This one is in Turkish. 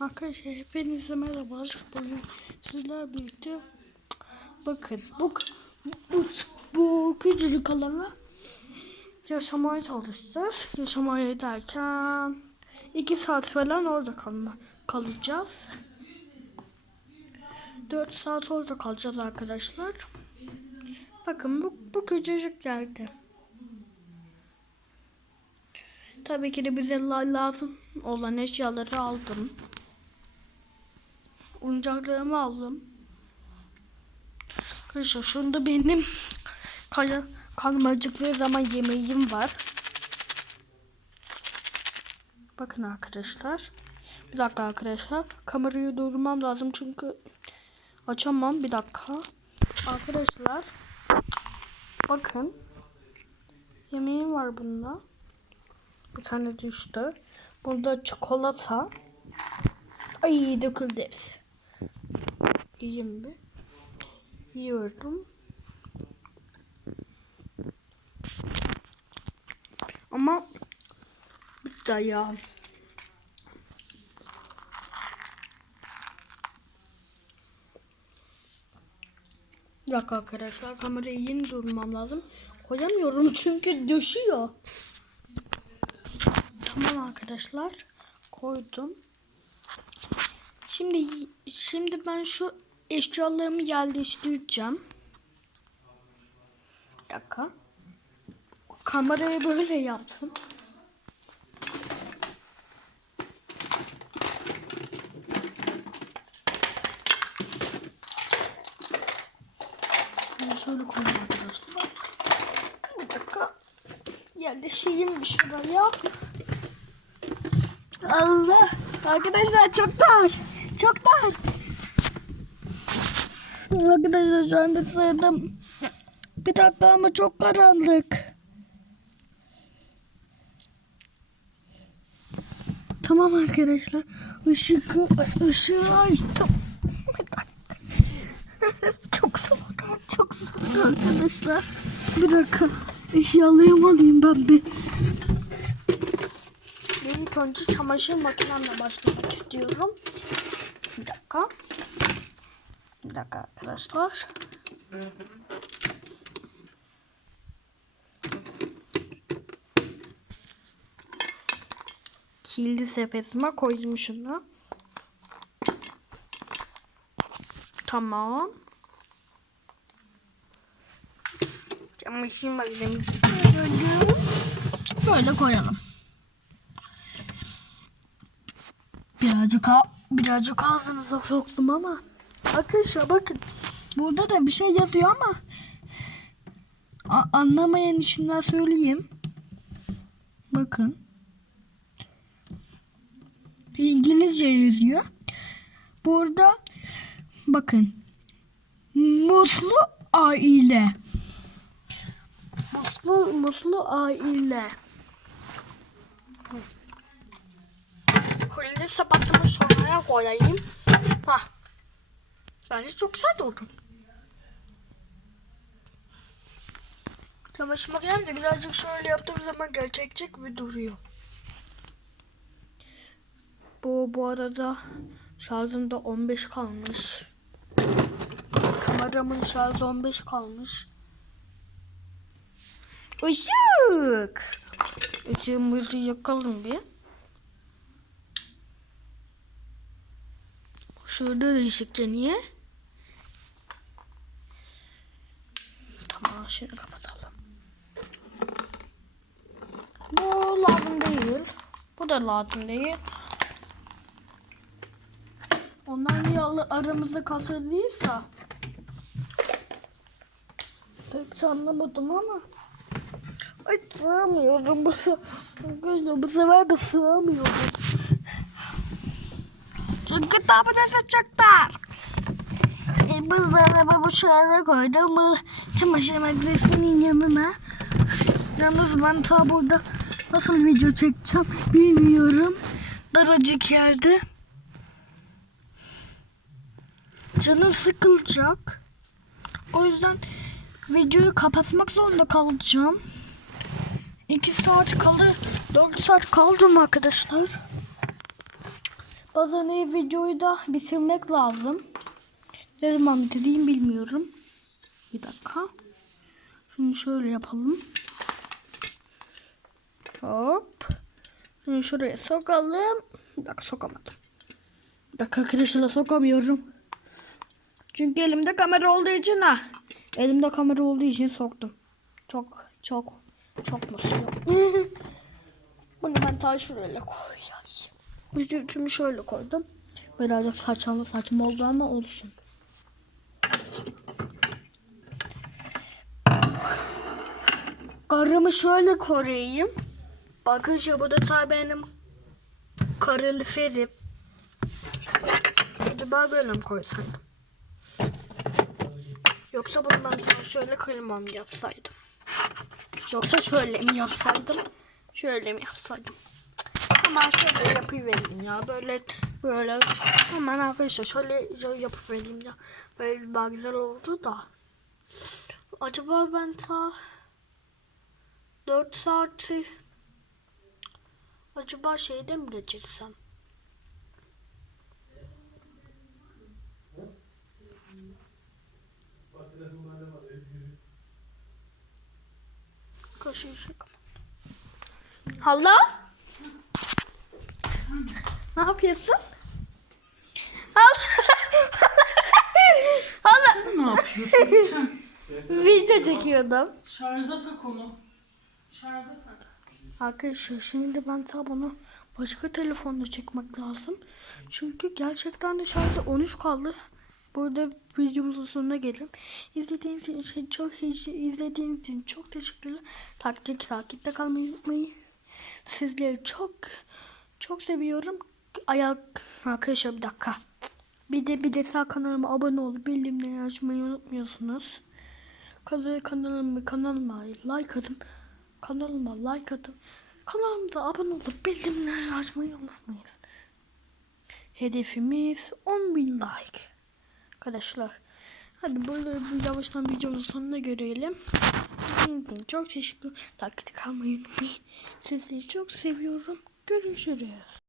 Arkadaşlar hepinize merhaba. Bugün sizler birlikte bakın bu bu, bu küçücük alana yaşamaya çalışacağız. Yaşamaya derken iki saat falan orada kalma, kalacağız. 4 saat orada kalacağız arkadaşlar. Bakın bu, bu küçücük yerde. Tabii ki de bize la- lazım olan eşyaları aldım. Oyuncaklarımı aldım. Arkadaşlar şunda benim kaya karmacıklı zaman yemeğim var. Bakın arkadaşlar. Bir dakika arkadaşlar. Kamerayı durdurmam lazım çünkü açamam. Bir dakika. Arkadaşlar. Bakın. Yemeğim var bunda. Bir tane düştü. Burada çikolata. Ay döküldü hepsi. Yiyeyim bir. Yiyorum. Ama bitti ya. Bir dakika arkadaşlar kamerayı yeni durmam lazım. Koyamıyorum çünkü düşüyor. Tamam arkadaşlar. Koydum. Şimdi şimdi ben şu eşyalarımı yerleştireceğim. Bir dakika. Kamerayı böyle yaptım. Ben şöyle koyayım arkadaşlar. Bir dakika. Yerleşeyim bir şuraya. Allah. Arkadaşlar çok dar. Çok dar. Arkadaşlar şu anda sığdım. Bir dakika ama çok karanlık. Tamam arkadaşlar. Işık, ışığı açtım. Çok zor. Çok zor arkadaşlar. Bir dakika. Eşyalarımı alayım ben bir. İlk önce çamaşır makinemle başlamak istiyorum. Bir dakika. Bir dakika arkadaşlar. Kirli sepetime koydum şunu. Tamam. Çamaşır makinemizi. Böyle koyalım. Birazcık birazcık ağzınıza soktum ama arkadaşlar bakın burada da bir şey yazıyor ama a- anlamayan içinden söyleyeyim. Bakın. İngilizce yazıyor. Burada bakın. Mutlu aile. Mutlu mutlu aile. Kulli sapatımı sonraya koyayım. Hah. Bence çok güzel oldu. Çamaşır makinem de birazcık şöyle yaptığım zaman gerçekçi gibi duruyor. Bu bu arada şarjımda 15 kalmış. Kameramın şarjı 15 kalmış. Işık. Işığımızı yakalım bir. Şurada da ışıkça niye? Tamam şimdi kapatalım. Bu lazım değil. Bu da lazım değil. Onlar niye aramızda kasıldıysa pek anlamadım ama Ay sığamıyorum bu. Arkadaşlar bu sefer de sığamıyorum. Çünkü tabi çok dar. E, buzdolabı bu şöyle koydum. Bu çamaşır makinesinin yanına. Yalnız ben ta burada nasıl video çekeceğim bilmiyorum. Daracık yerde. Canım sıkılacak. O yüzden videoyu kapatmak zorunda kalacağım. 2 saat kalır. 4 saat kaldım arkadaşlar. Bazen videoyu da bitirmek lazım. Ne zaman bitireyim bilmiyorum. Bir dakika. Şimdi şöyle yapalım. Hop. Şimdi şuraya sokalım. Bir dakika sokamadım. Bir dakika arkadaşlar sokamıyorum. Çünkü elimde kamera olduğu için ha. Elimde kamera olduğu için soktum. Çok çok çok mutluyum. Bunu ben ta şuraya koyayım. Vücudumu şöyle koydum. Birazcık saçma saçma oldu ama olsun. Karımı şöyle koruyayım. Bakın şu bu da tabii benim kaloriferim. Acaba böyle mi koysaydım? Yoksa bundan sonra şöyle klimam yapsaydım. Yoksa şöyle mi yapsaydım? Şöyle mi yapsaydım? Ama şöyle yapıvereyim ya. Böyle böyle hemen arkadaşlar şöyle, şöyle yapıvereyim ya. Böyle daha güzel oldu da. Acaba ben ta 4 saati acaba şeyde mi geçirsem? Kaşığı şaka. Hala? Ne yapıyorsun? Hala. Hala. Ne yapıyorsun sen? Video çekiyordum. Şarja tak onu. Şarja tak. Arkadaşlar şimdi ben tabi bunu başka telefonla çekmek lazım. Çünkü gerçekten de şarjda 13 kaldı. Burada videomuzun sonuna gelelim. İzlediğiniz için çok izlediğiniz için çok teşekkürler. Taktik takipte kalmayı unutmayın. Sizleri çok çok seviyorum. Ayak arkadaşlar bir dakika. Bir de bir de sağ kanalıma abone olup bildirimleri açmayı unutmuyorsunuz. Kanalı kanalıma kanalıma like atın. Kanalıma like atın. Kanalımıza abone olup bildirimleri açmayı unutmayın. Hedefimiz 10.000 like. Arkadaşlar. Hadi böyle bir yavaştan videomuzun sonuna görelim. İçin çok teşekkür. Takipte kalmayı unutmayın. Sizleri çok seviyorum. Görüşürüz.